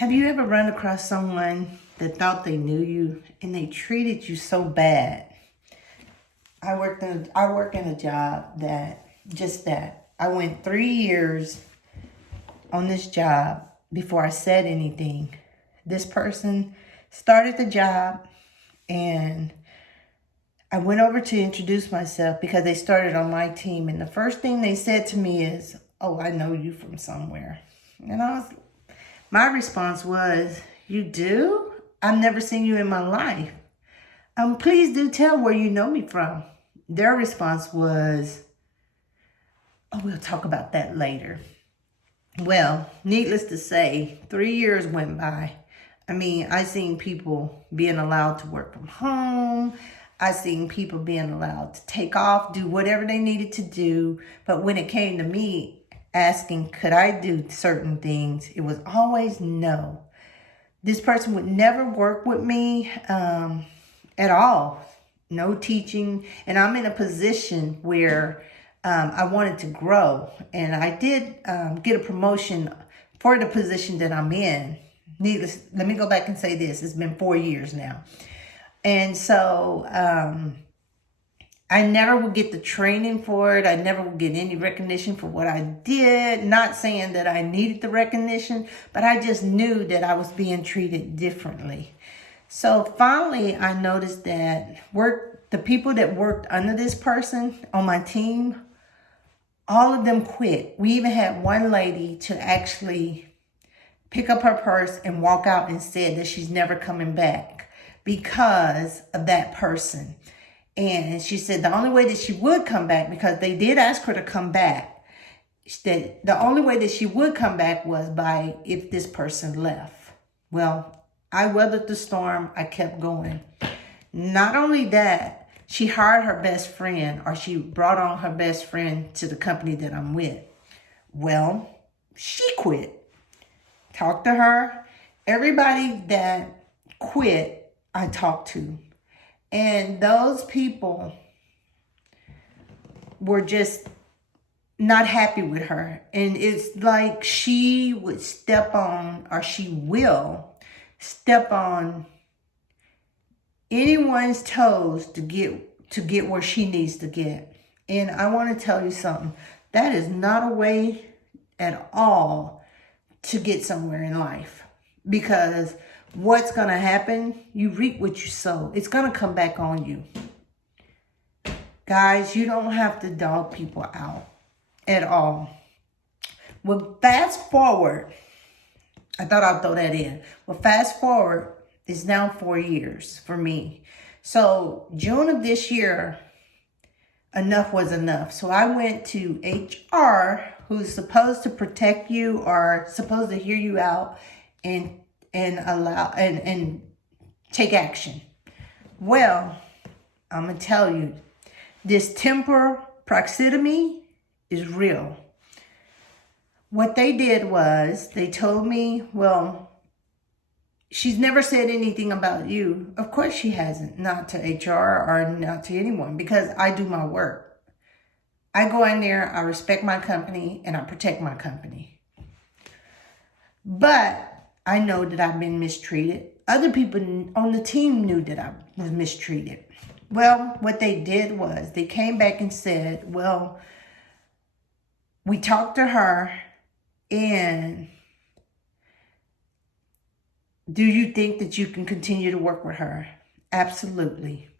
Have you ever run across someone that thought they knew you and they treated you so bad? I work in a job that I went 3 years on this job before I said anything. This person started the job and I went over to introduce myself because they started on my team, and the first thing they said to me is, "Oh, I know you from somewhere." And my response was, "You do? I've never seen you in my life. Please do tell where you know me from." Their response was, "Oh, we'll talk about that later." Well, needless to say, 3 years went by. I seen people being allowed to work from home. I seen people being allowed to take off, do whatever they needed to do. But when it came to me asking, could I do certain things, it was always no. This person would never work with me at all. No teaching. And I'm in a position where I wanted to grow. And I did get a promotion for the position that I'm in. Let me go back and say this. It's been 4 years now. And so I never would get the training for it. I never would get any recognition for what I did. Not saying that I needed the recognition, but I just knew that I was being treated differently. So finally, I noticed that the people that worked under this person on my team, all of them quit. We even had one lady to actually pick up her purse and walk out and said that she's never coming back because of that person. And she said the only way that she would come back, because they did ask her to come back, that the only way that she would come back was by if this person left. Well, I weathered the storm. I kept going. Not only that, she hired her best friend, or she brought on her best friend to the company that I'm with. Well, she quit. Talked to her. Everybody that quit, I talked to. And those people were just not happy with her. And it's like she would step on, or she will step on anyone's toes to get where she needs to get. And I want to tell you something. That is not a way at all to get somewhere in life. Because what's going to happen, you reap what you sow. It's going to come back on you. Guys, you don't have to dog people out at all. Well, fast forward. I thought I'd throw that in. Well, fast forward is now 4 years for me. So June of this year, enough was enough. So I went to HR, who's supposed to protect you or supposed to hear you out and allow and take action. Well, I'm gonna tell you, this temper proximity is real. What they did was they told me, well, she's never said anything about you. Of course she hasn't, not to HR or not to anyone, because I do my work. I go in there, I respect my company, and I protect my company. But I know that I've been mistreated. Other people on the team knew that I was mistreated. Well, what they did was they came back and said, well, we talked to her, and do you think that you can continue to work with her? Absolutely.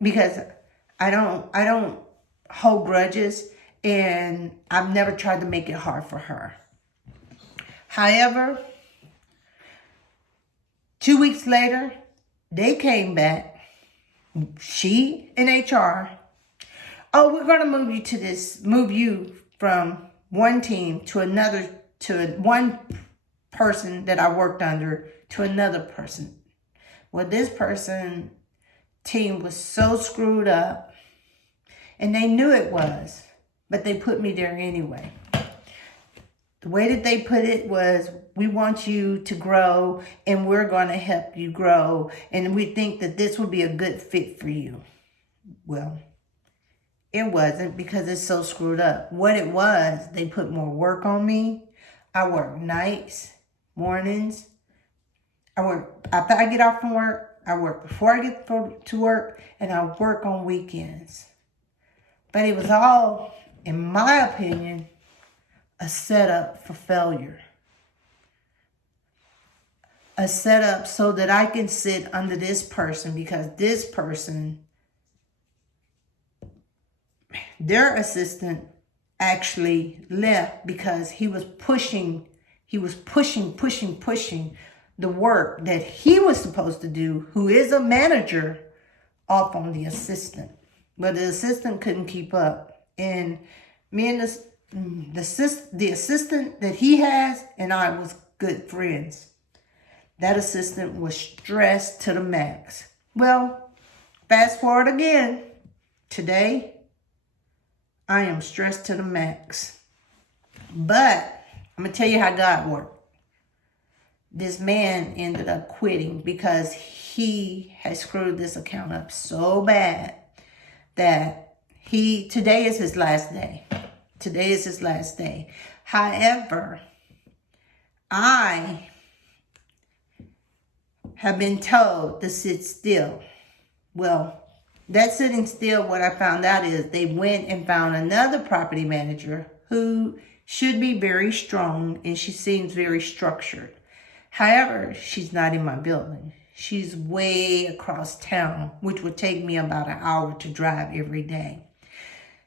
Because I don't hold grudges, and I've never tried to make it hard for her. However, 2 weeks later, they came back, she and HR. Oh, we're going to move you from one team to another, to one person that I worked under to another person. Well, this person team was so screwed up, and they knew it was, but they put me there anyway. The way that they put it was, we want you to grow, and we're going to help you grow, and we think that this would be a good fit for you. Well, it wasn't, because it's so screwed up. What it was, they put more work on me. I worked nights, mornings. I work after I get off from work. I work before I get to work, and I work on weekends. But it was all, in my opinion, a setup for failure. A setup so that I can sit under this person, because this person, their assistant, actually left because he was pushing the work that he was supposed to do, who is a manager, off on the assistant. But the assistant couldn't keep up. And me and the assistant that he has and I was good friends. That assistant was stressed to the max. Well, fast forward again. Today, I am stressed to the max. But I'm going to tell you how God worked. This man ended up quitting because he had screwed this account up so bad that today is his last day. Today is his last day. However, I have been told to sit still. Well, that sitting still, what I found out is they went and found another property manager who should be very strong, and she seems very structured. However, she's not in my building. She's way across town, which would take me about an hour to drive every day.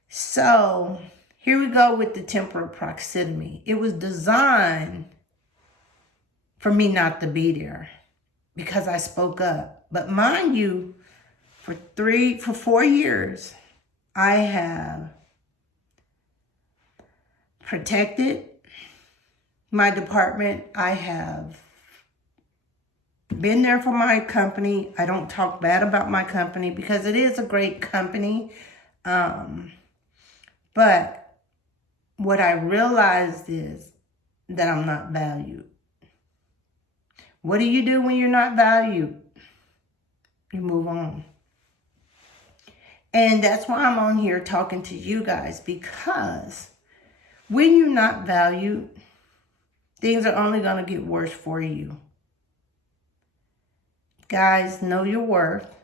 So here we go with the temporal proximity. It was designed for me not to be there because I spoke up. But mind you, for 4 years, I have protected my department. I have been there for my company. I don't talk bad about my company because it is a great company. But what I realized is that I'm not valued. What do you do when you're not valued? You move on. And that's why I'm on here talking to you guys, because when you're not valued, things are only going to get worse for you. Guys, know your worth.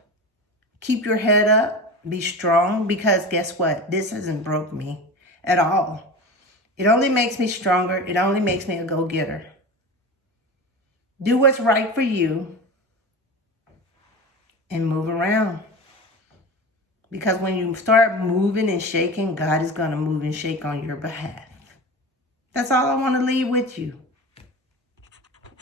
Keep your head up. Be strong, because guess what? This hasn't broke me at all. It only makes me stronger. It only makes me a go-getter. Do what's right for you and move around. Because when you start moving and shaking, God is going to move and shake on your behalf. That's all I want to leave with you.